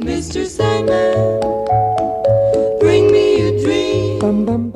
Mr. Sandman, bring me a dream.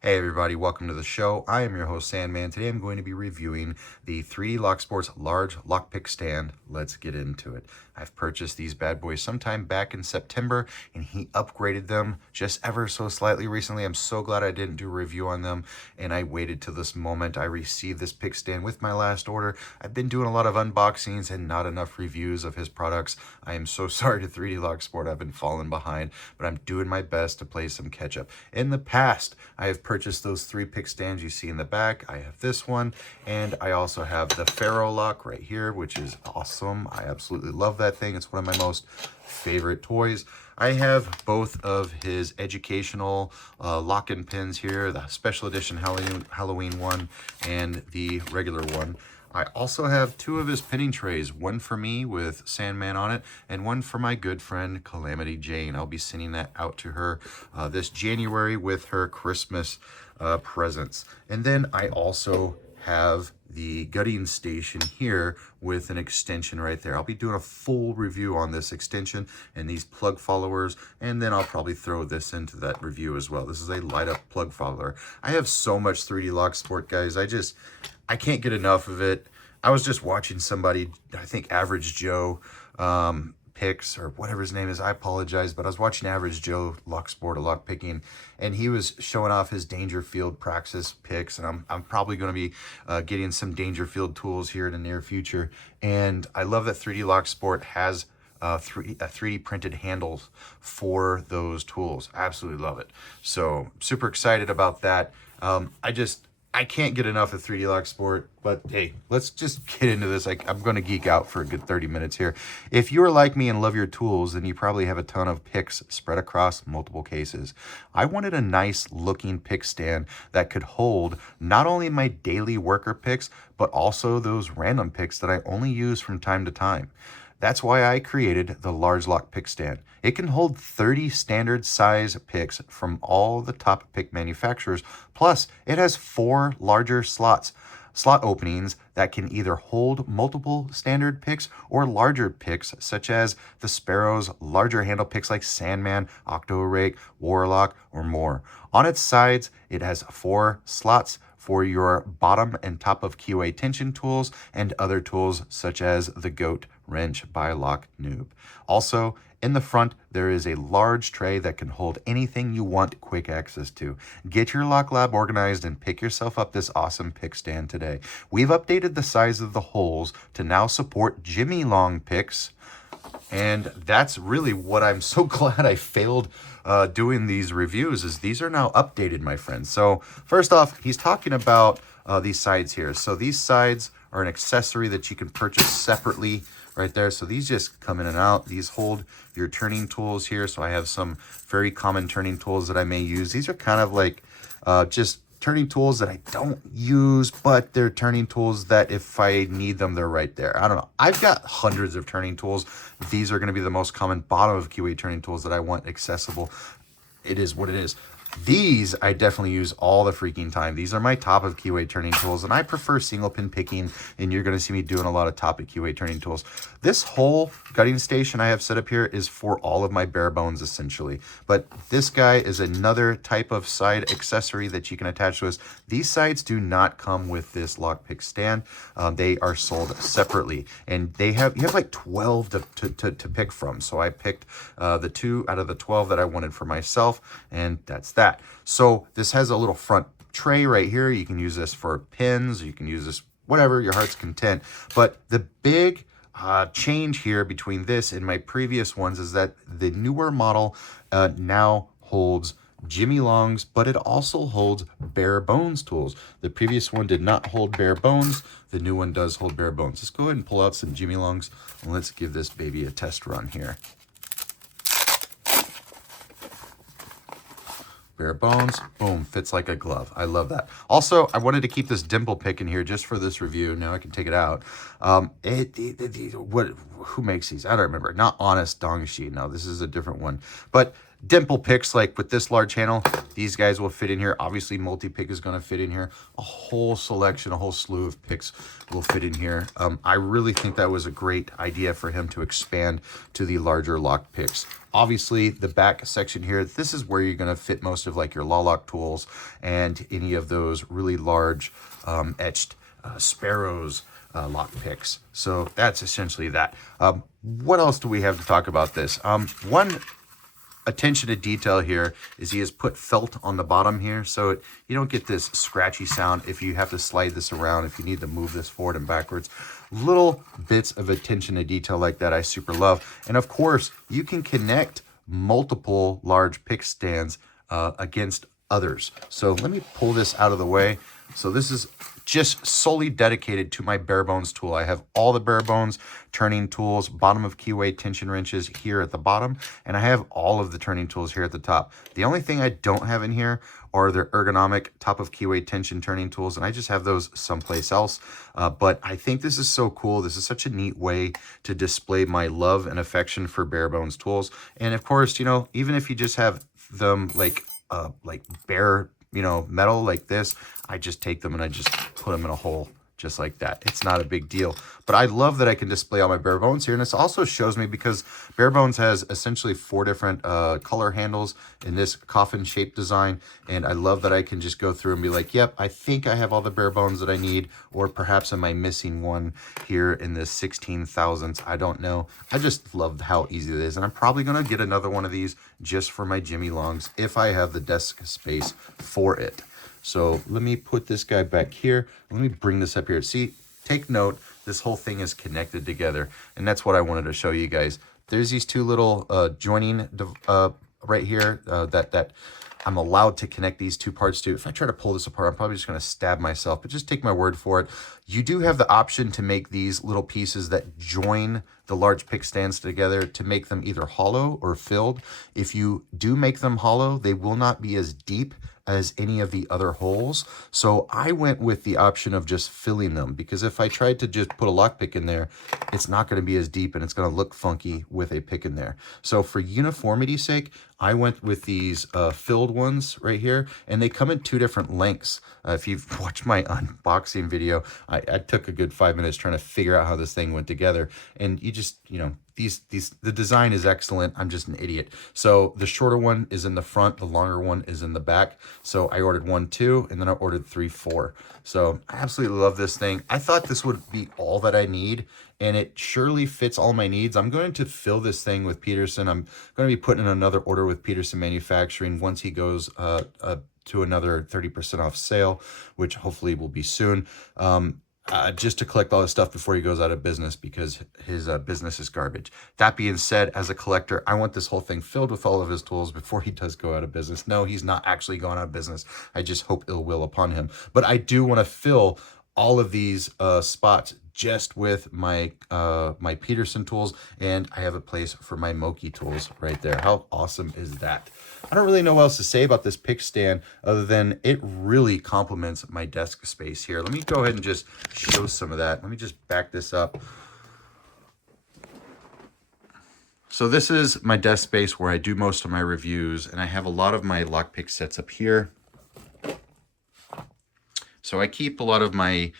Hey everybody, welcome to the show. I am your host Sandman. Today I'm going to be reviewing the 3D Locksport's large lockpick stand. Let's get into it. I've purchased these bad boys sometime back in September and he upgraded them just ever so slightly recently. I'm so glad I didn't do a review on them and I waited till this moment. I received this pick stand with my last order. I've been doing a lot of unboxings and not enough reviews of his products. I am so sorry to 3D Locksport. I've been falling behind, but I'm doing my best to play some catch up. In the past, I have purchased those 3 pick stands you see in the back. I have this one and I also have the Pharaoh lock right here, which is awesome. I absolutely love that thing. It's one of my most favorite toys. I have both of his educational lock-in pins here, the special edition Halloween one and the regular one. I also have 2 of his pinning trays, one for me with Sandman on it and one for my good friend Calamity Jane. I'll be sending that out to her this January with her Christmas presents. And then I also have the gutting station here with an extension right there. I'll be doing a full review on this extension and these plug followers, and then I'll probably throw this into that review as well. This is a light up plug follower. I have so much 3D Locksport, guys. I can't get enough of it. I was just watching somebody, I think Average Joe Picks or whatever his name is, I apologize, but I was watching Average Joe Locksport or lockpicking, and he was showing off his Dangerfield Praxis picks, and I'm probably going to be getting some Dangerfield tools here in the near future. And I love that 3D Locksport has 3D printed handles for those tools. Absolutely love it. So super excited about that. I can't get enough of 3D Locksport, but hey, let's just get into this. I'm going to geek out for a good 30 minutes here. If you are like me and love your tools, then you probably have a ton of picks spread across multiple cases. I wanted a nice looking pick stand that could hold not only my daily worker picks, but also those random picks that I only use from time to time. That's why I created the large lock pick stand. It can hold 30 standard size picks from all the top pick manufacturers. Plus, it has 4 larger slot openings that can either hold multiple standard picks or larger picks, such as the Sparrow's larger handle picks like Sandman, Octorake, Warlock, or more. On its sides, it has 4 slots for your bottom and top of QA tension tools and other tools such as the Goat Wrench by Lock Noob. Also, in the front, there is a large tray that can hold anything you want quick access to. Get your lock lab organized and pick yourself up this awesome pick stand today. We've updated the size of the holes to now support Jimy Long picks, and that's really what I'm so glad I failed doing these reviews, is these are now updated, my friends. So first off, he's talking about these sides here. So these sides are an accessory that you can purchase separately right there. So these just come in and out. These hold your turning tools here. So I have some very common turning tools that I may use. These are kind of like just turning tools that I don't use, but they're turning tools that if I need them, they're right there. I don't know. I've got hundreds of turning tools. These are going to be the most common bottom of QA turning tools that I want accessible. It is what it is. These I definitely use all the freaking time. These are my top of QA turning tools, and I prefer single pin picking, and you're going to see me doing a lot of top of QA turning tools. This whole gutting station I have set up here is for all of my bare bones, essentially. But this guy is another type of side accessory that you can attach to us. These sides do not come with this lockpick stand. They are sold separately, and you have like 12 to pick from. So I picked the 2 out of the 12 that I wanted for myself, and that's that. So this has a little front tray right here. You can use this for pins, you can use this whatever your heart's content. But the big change here between this and my previous ones is that the newer model now holds Jimy Longs, but it also holds bare bones tools. The previous one did not hold bare bones. The new one does hold bare bones. Let's go ahead and pull out some Jimy Longs and let's give this baby a test run here. Bare bones, boom, fits like a glove. I love that. Also, I wanted to keep this dimple pick in here just for this review. Now I can take it out. Who makes these? I don't remember. Not Honest Dongshi. No, this is a different one. But dimple picks, like with this large handle, these guys will fit in here. Obviously, Multipick is going to fit in here. A whole selection, a whole slew of picks will fit in here. I really think that was a great idea for him to expand to the larger lock picks. Obviously, the back section here, this is where you're going to fit most of like your lock tools and any of those really large etched sparrows lock picks. So that's essentially that. What else do we have to talk about this? One attention to detail here is he has put felt on the bottom here, so you don't get this scratchy sound if you have to slide this around, if you need to move this forward and backwards. Little bits of attention to detail like that I super love. And of course, you can connect multiple large pick stands against others. So let me pull this out of the way. So this is just solely dedicated to my bare bones tool. I have all the bare bones turning tools, bottom of keyway tension wrenches here at the bottom, and I have all of the turning tools here at the top. The only thing I don't have in here are the ergonomic top of keyway tension turning tools, and I just have those someplace else. But I think this is so cool. This is such a neat way to display my love and affection for bare bones tools. And of course, you know, even if you just have them like bare, you know, metal like this, I just take them and I just put them in a hole just like that. It's not a big deal. But I love that I can display all my bare bones here. And this also shows me, because bare bones has essentially 4 different color handles in this coffin shaped design. And I love that I can just go through and be like, yep, I think I have all the bare bones that I need. Or perhaps am I missing one here in this 16 thousandths? I don't know. I just love how easy it is. And I'm probably going to get another one of these just for my Jimy Longs if I have the desk space for it. So let me put this guy back here. Let me bring this up here. See, take note, this whole thing is connected together. And that's what I wanted to show you guys. There's these 2 little joining right here that I'm allowed to connect these 2 parts to. If I try to pull this apart, I'm probably just going to stab myself, but just take my word for it. You do have the option to make these little pieces that join the large pick stands together to make them either hollow or filled. If you do make them hollow, they will not be as deep as any of the other holes. So I went with the option of just filling them, because if I tried to just put a lockpick in there, it's not going to be as deep and it's going to look funky with a pick in there. So for uniformity's sake, I went with these filled ones right here, and they come in 2 different lengths. If you've watched my unboxing video, I took a good 5 minutes trying to figure out how this thing went together. And you just, you know, the design is excellent. I'm just an idiot. So the shorter one is in the front, the longer one is in the back. So I ordered 1, 2, and then I ordered 3, 4. So I absolutely love this thing. I thought this would be all that I need, and it surely fits all my needs. I'm going to fill this thing with Peterson. I'm going to be putting in another order with Peterson Manufacturing once he goes to another 30% off sale, which hopefully will be soon. Just to collect all his stuff before he goes out of business, because his business is garbage. That being said, as a collector, I want this whole thing filled with all of his tools before he does go out of business. No, he's not actually gone out of business. I just hope ill will upon him. But I do want to fill all of these spots just with my my Peterson tools, and I have a place for my Moki tools right there. How awesome is that? I don't really know what else to say about this pick stand other than it really complements my desk space here. Let me go ahead and just show some of that. Let me just back this up. So this is my desk space where I do most of my reviews, and I have a lot of my lockpick sets up here. So I keep a lot of my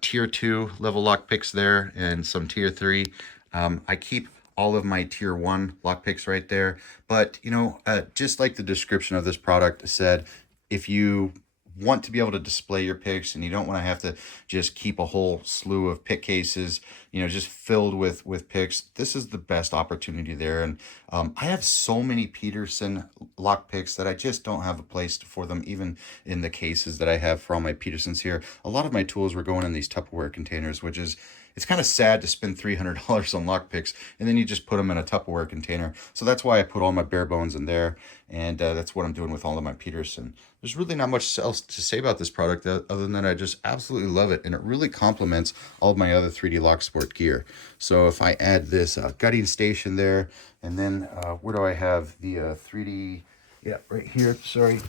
tier 2 level lockpicks there and some tier 3. I keep all of my tier 1 lockpicks right there. But, you know, just like the description of this product said, if you want to be able to display your picks and you don't want to have to just keep a whole slew of pick cases, you know, just filled with picks, this is the best opportunity there. And I have so many Peterson lock picks that I just don't have a place for them, even in the cases that I have for all my Petersons here. A lot of my tools were going in these Tupperware containers, which is, it's kind of sad to spend $300 on lockpicks and then you just put them in a Tupperware container. So that's why I put all my bare bones in there, and that's what I'm doing with all of my Peterson. There's really not much else to say about this product other than I just absolutely love it, and it really complements all of my other 3D Locksport gear. So if I add this gutting station there, and then where do I have the 3D? Yeah, right here, sorry.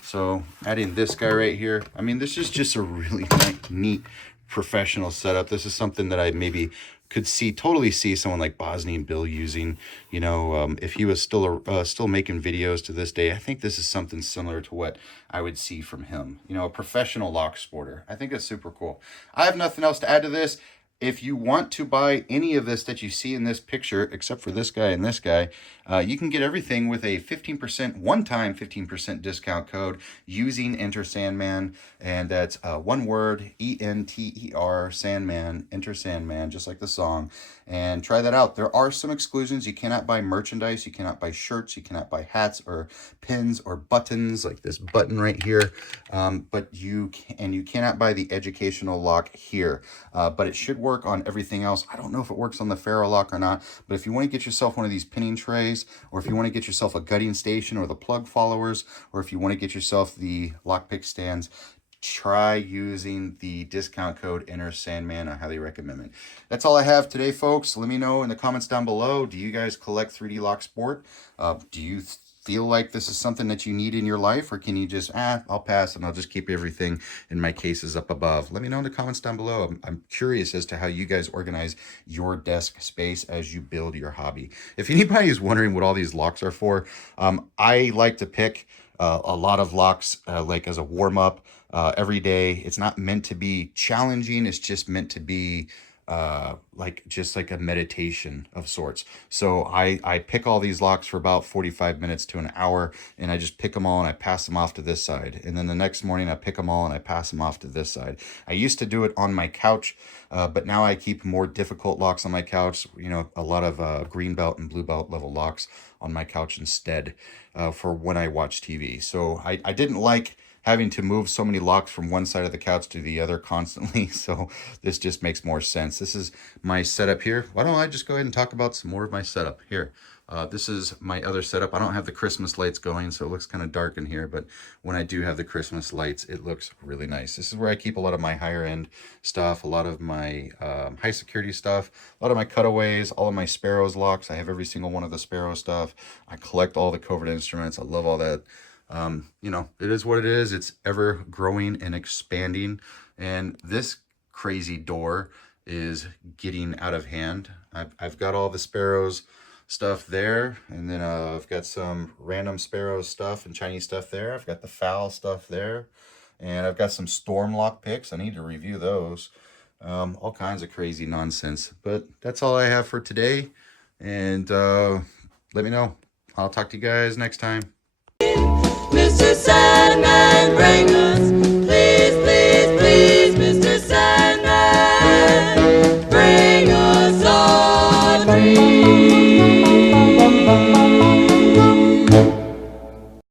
So adding this guy right here, I mean, this is just a really neat professional setup. This is something that I maybe could totally see someone like Bosnian Bill using, you know, if he was still making videos to this day. I think this is something similar to what I would see from him. You know, a professional lock sporter. I think it's super cool. I have nothing else to add to this. If you want to buy any of this that you see in this picture, except for this guy and this guy, you can get everything with a 15%, one-time 15% discount code using Enter Sandman, and that's one word, ENTER, Sandman, Enter Sandman, just like the song, and try that out. There are some exclusions. You cannot buy merchandise, you cannot buy shirts, you cannot buy hats or pins or buttons, like this button right here, but you cannot buy the educational lock here, but it should work on everything else. I don't know if it works on the ferro lock or not, but if you want to get yourself one of these pinning trays, or if you want to get yourself a gutting station or the plug followers, or if you want to get yourself the lockpick stands, try using the discount code Enter Sandman. I highly recommend it. That's all I have today, folks. Let me know in the comments down below. Do you guys collect 3D Locksport? Do you feel like this is something that you need in your life, or can you just, I'll pass and I'll just keep everything in my cases up above? Let me know in the comments down below. I'm curious as to how you guys organize your desk space as you build your hobby. If anybody is wondering what all these locks are for, I like to pick a lot of locks like as a warm-up every day. It's not meant to be challenging. It's just meant to be just like a meditation of sorts. So I pick all these locks for about 45 minutes to an hour, and I just pick them all and I pass them off to this side. And then the next morning I pick them all and I pass them off to this side. I used to do it on my couch, but now I keep more difficult locks on my couch, you know, a lot of green belt and blue belt level locks on my couch instead for when I watch TV. So I didn't like having to move so many locks from one side of the couch to the other constantly. So this just makes more sense. This is my setup here. Why don't I just go ahead and talk about some more of my setup here. This is my other setup. I don't have the Christmas lights going, so it looks kind of dark in here, but when I do have the Christmas lights, it looks really nice. This is where I keep a lot of my higher end stuff, a lot of my high security stuff, a lot of my cutaways, all of my Sparrows locks. I have every single one of the Sparrow stuff. I collect all the covert instruments. I love all that. You know, it is what it is. It's ever growing and expanding. And this crazy door is getting out of hand. I've got all the Sparrows stuff there. And then I've got some random Sparrows stuff and Chinese stuff there. I've got the foul stuff there. And I've got some Storm lock picks. I need to review those. All kinds of crazy nonsense. But that's all I have for today. And let me know. I'll talk to you guys next time. Mr. Sandman.